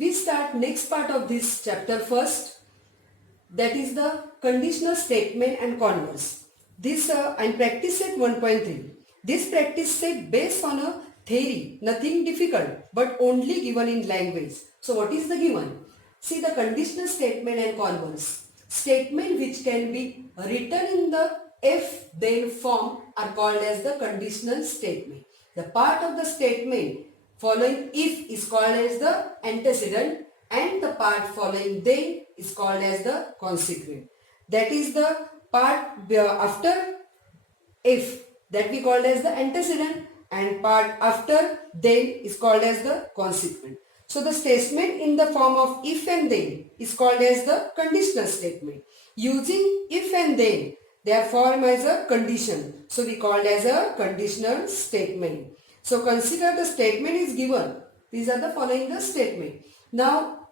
we start next part of this chapter first. That is the conditional statement and converse. This and practice set 1.3. This practice set based on a theory, nothing difficult, but only given in language. So what is the given? See the conditional statement and converse. Statement which can be written in the if then form are called as the conditional statement. The part of the statement following if is called as the antecedent and the part following then is called as the consequent. That is the part after if that we called as the antecedent and part after then is called as the consequent. So the statement in the form of if and then is called as the conditional statement. Using if and then they are formed as a condition. So we called as a conditional statement. So consider the statement is given. These are the following the statement. Now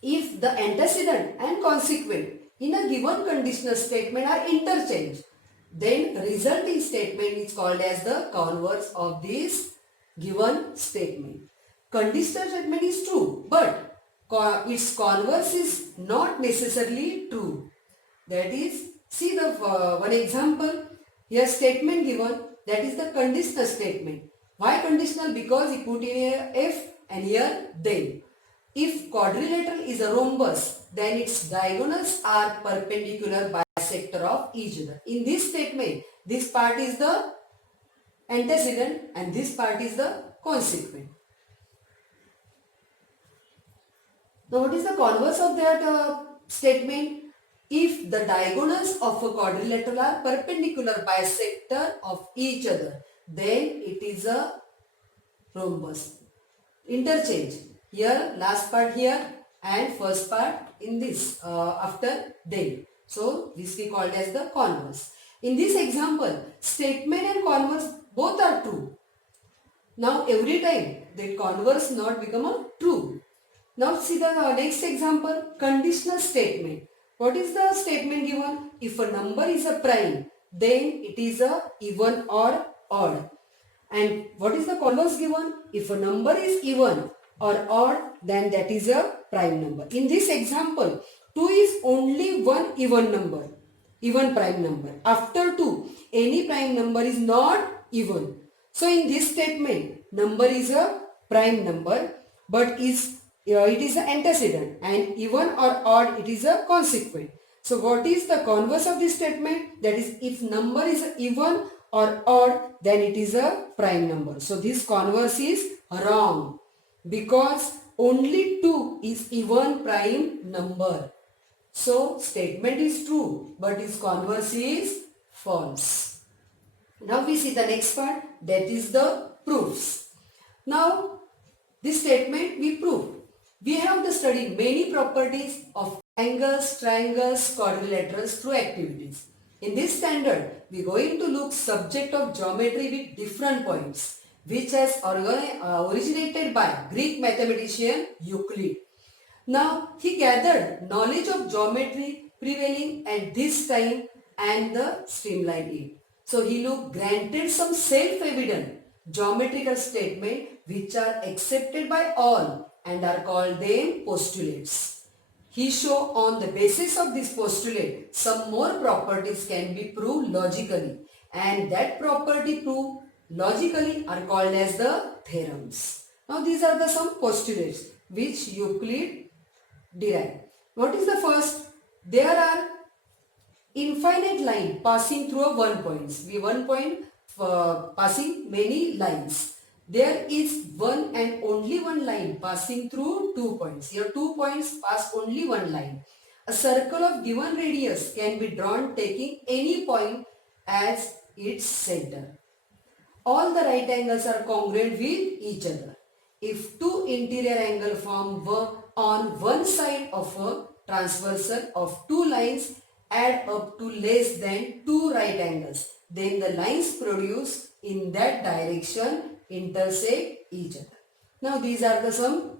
if the antecedent and consequent in a given conditional statement are interchanged, then resulting statement is called as the converse of this given statement. Conditional statement is true, but its converse is not necessarily true. That is, see the one example, here statement given, that is the conditional statement. Why conditional? Because he put in here if and here then. If quadrilateral is a rhombus, then its diagonals are perpendicular bisector of each other. In this statement, this part is the antecedent and this part is the consequent. Now what is the converse of that statement? If the diagonals of a quadrilateral are perpendicular bisector of each other, then it is a rhombus. Interchange. Here last part here and first part in this after then. So this we called as the converse. In this example, statement and converse both are true. Now every time the converse not become a true. Now see the next example, conditional statement. What is the statement given? If a number is a prime, then it is a even or odd. And what is the converse given? If a number is even or odd, then that is a prime number. In this example, 2 is only one even number, even prime number. After 2, any prime number is not even. So in this statement, number is a prime number, but it is an antecedent, and even or odd it is a consequent. So what is the converse of this statement? That is, if number is even or odd, then it is a prime number. So this converse is wrong because only 2 is even prime number. So statement is true, but its converse is false. Now we see the next part, that is the proofs. Now this statement we prove. We have to study many properties of angles, triangles, quadrilaterals through activities. In this standard, we are going to look subject of geometry with different points, which has originated by Greek mathematician Euclid. Now, he gathered knowledge of geometry prevailing at this time and the streamlined it. So, he granted some self-evident geometrical statement which are accepted by all and are called them postulates. He show on the basis of this postulate some more properties can be proved logically, and that property proved logically are called as the theorems. Now these are the some postulates which Euclid derived. What is the first? There are infinite line passing through a one point. We one point passing many lines. There is one and only one line passing through 2 points. Here 2 points pass only one line. A circle of given radius can be drawn taking any point as its center. All the right angles are congruent with each other. If two interior angles form on one side of a transversal of two lines add up to less than 2 right angles, then the lines produced in that direction intersect each other. Now these are the some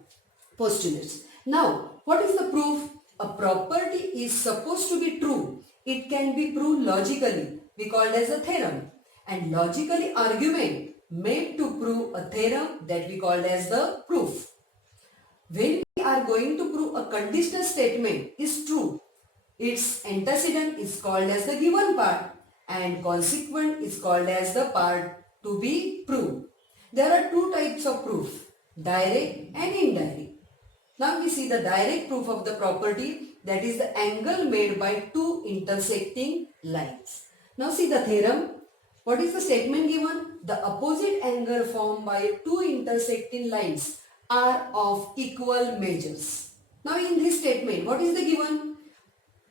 postulates. Now what is the proof? A property is supposed to be true. It can be proved logically. We call it as a theorem. And logically argument made to prove a theorem that we call as the proof. When we are going to prove a conditional statement is true, its antecedent is called as the given part and consequent is called as the part to be proved. There are two types of proof, direct and indirect. Now we see the direct proof of the property, that is the angle made by two intersecting lines. Now see the theorem. What is the statement given? The opposite angle formed by two intersecting lines are of equal measures. Now in this statement, what is the given?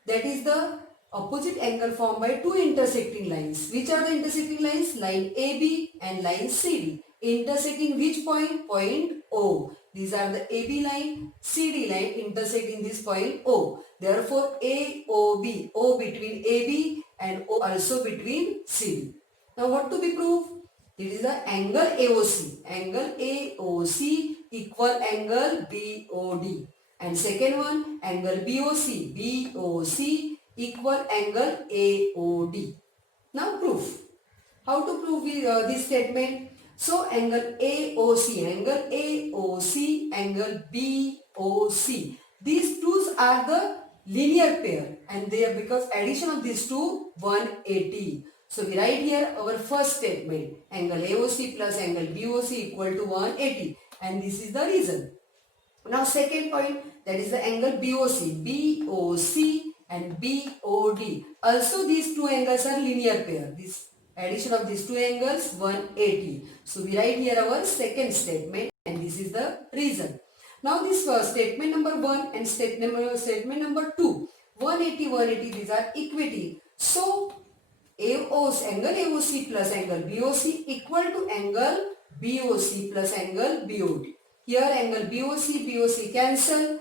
That is the opposite angle formed by two intersecting lines. Which are the intersecting lines? Line AB and line CD. Intersecting which point? Point O. These are the AB line, CD line intersecting this point O. Therefore, AOB, O between AB and O also between CD. Now what to be proved? It is the angle AOC. Angle AOC equal angle BOD. And second one, angle BOC. BOC equal angle AOD. Now proof. How to prove this statement? So angle AOC, angle BOC. These two are the linear pair and they are, because addition of these two 180. So we write here our first statement, angle AOC plus angle BOC equal to 180, and this is the reason. Now second point, that is the angle BOC. BOC and BOD. Also these two angles are linear pair. This addition of these two angles 180. So we write here our second statement and this is the reason. Now this statement number 1 and statement number 2. 180, 180, these are equity. So angle AOC plus angle BOC equal to angle BOC plus angle BOD. Here angle BOC cancel,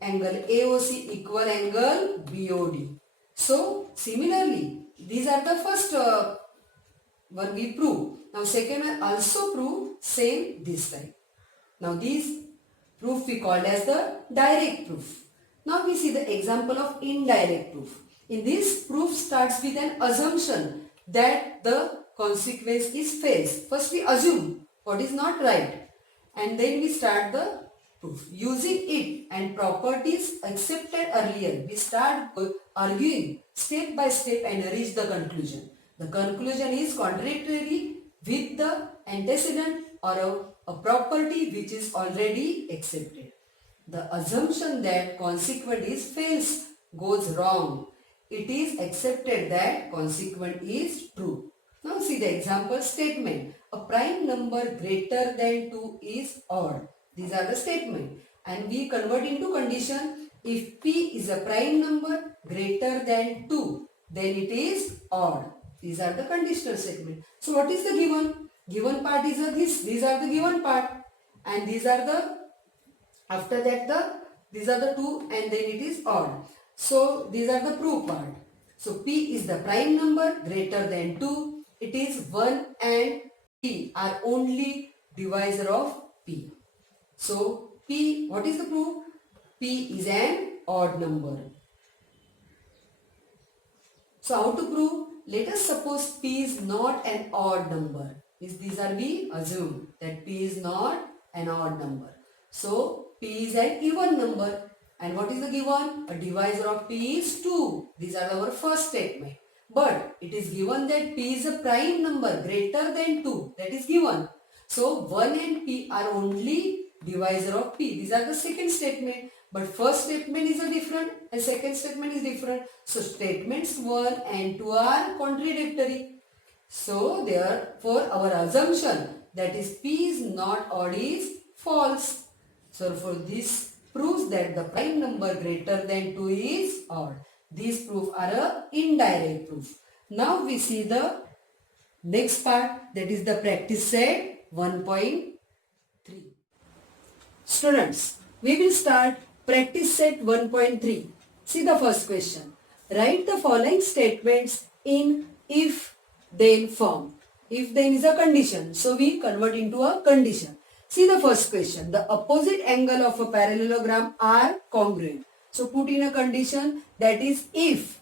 angle AOC equal angle BOD. So similarly, these are the first one we prove. Now second one also prove same this time. Now these proof we called as the direct proof. Now we see the example of indirect proof. In this, proof starts with an assumption that the consequence is false. First we assume what is not right and then we start the proof. Using it and properties accepted earlier, we start arguing step by step and reach the conclusion. The conclusion is contradictory with the antecedent or a property which is already accepted. The assumption that consequent is false goes wrong. It is accepted that consequent is true. Now see the example statement. A prime number greater than 2 is odd. These are the statement. And we convert into condition. If P is a prime number greater than 2, then it is odd. These are the conditional statement. So what is the given? Given part is this. These are the given part. And these are the, after that these are the two and then it is odd. So these are the proof part. So P is the prime number greater than 2. It is 1 and P are only divisor of P. So P, what is the proof? P is an odd number. So how to prove? Let us suppose P is not an odd number. These are we assume that P is not an odd number. So P is an even number. And what is the given? A divisor of P is 2. These are our first statement. But it is given that P is a prime number greater than 2. That is given. So 1 and P are only divisor of P. These are the second statement. But first statement is a different and second statement is different. So statements 1 and 2 are contradictory. So therefore our assumption that is P is not odd is false. So for this proves that the prime number greater than 2 is odd. These proofs are a indirect proof. Now we see the next part, that is the practice set 1.3. Students, we will start practice set 1.3. See the first question. Write the following statements in if-then form. If-then is a condition. So we convert into a condition. See the first question. The opposite angle of a parallelogram are congruent. So put in a condition, that is if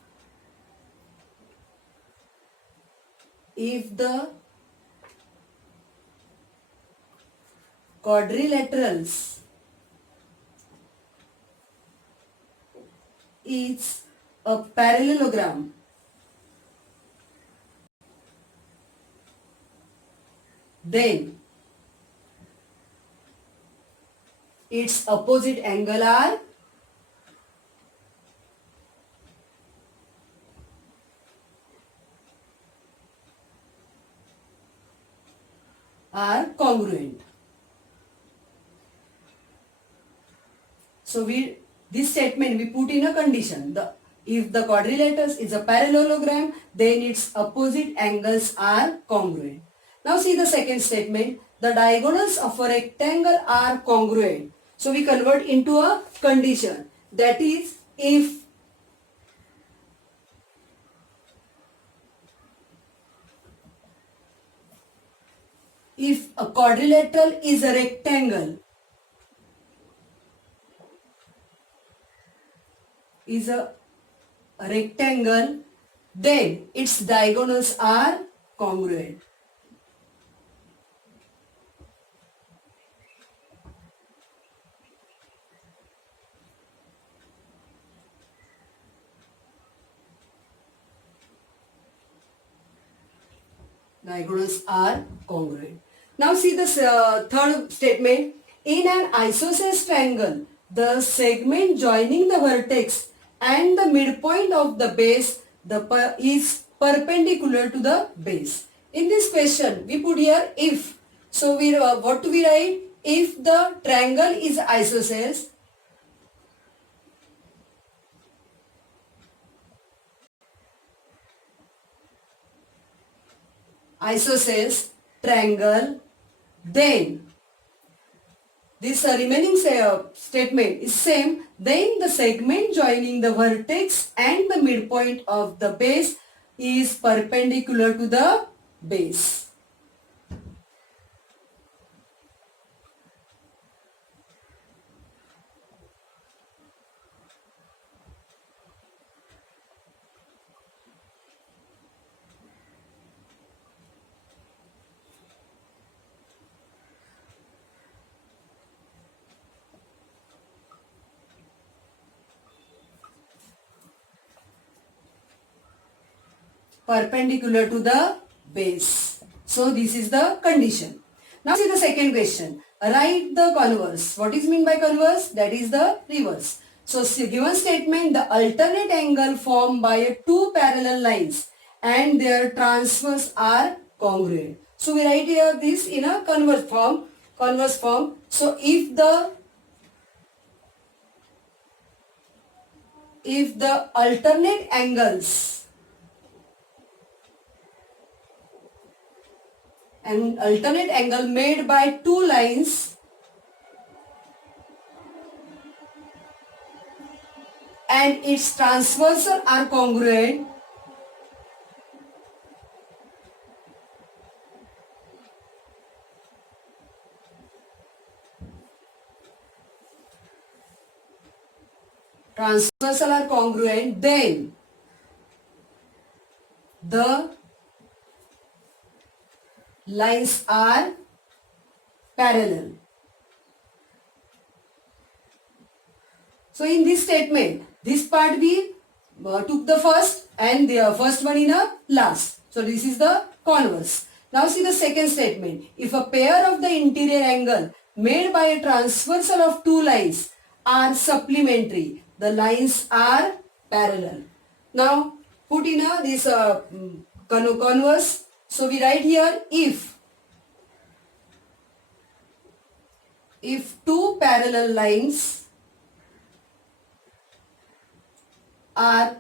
the quadrilaterals is a parallelogram, then its opposite angle are congruent. So this statement we put in a condition. If the quadrilateral is a parallelogram, then its opposite angles are congruent. Now see the second statement. The diagonals of a rectangle are congruent. So we convert into a condition. That is, if a quadrilateral is a rectangle, then its diagonals are congruent. Diagonals are congruent. Now see the third statement. In an isosceles triangle, the segment joining the vertex and the midpoint of the base is perpendicular to the base. In this question, we put here if. So what do we write? If the triangle is isosceles, triangle, then this remaining statement is same, then the segment joining the vertex and the midpoint of the base is perpendicular to the base. Perpendicular to the base. So this is the condition. Now see the second question. Write the converse. What is mean by converse? That is the reverse. So given statement, the alternate angle formed by two parallel lines and their transverse are congruent. So we write here this in a converse form. So if the alternate angles an alternate angle made by two lines and its transversal are congruent, then the lines are parallel. So in this statement, this part we took the first and the first one in a last. So this is the converse. Now see the second statement. If a pair of the interior angle made by a transversal of two lines are supplementary, the lines are parallel. Now put in this converse. So we write here if two parallel lines are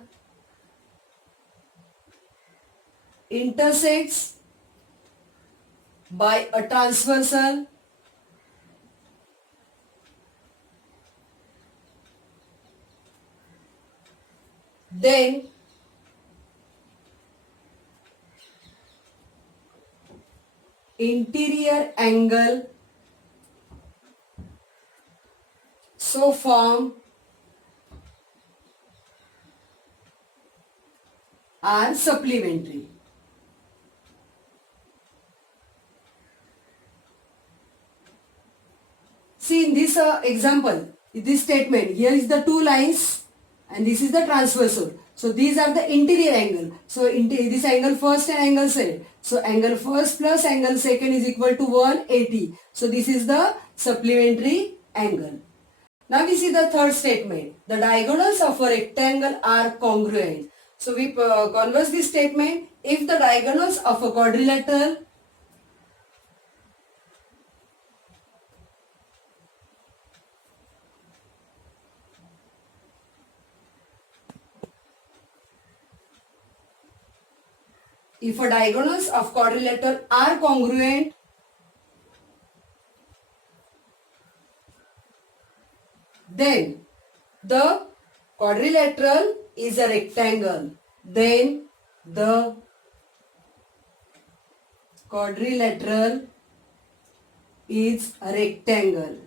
intersects by a transversal, then interior angle so formed are supplementary. See in this example, in this statement, here is the two lines and this is the transversal. So these are the interior angle. So this angle first and angle second. So angle first plus angle second is equal to 180. So this is the supplementary angle. Now we see the third statement. The diagonals of a rectangle are congruent. So we converse this statement. If the diagonals of a quadrilateral if a diagonals of quadrilateral are congruent, then the quadrilateral is a rectangle. Then the quadrilateral is a rectangle.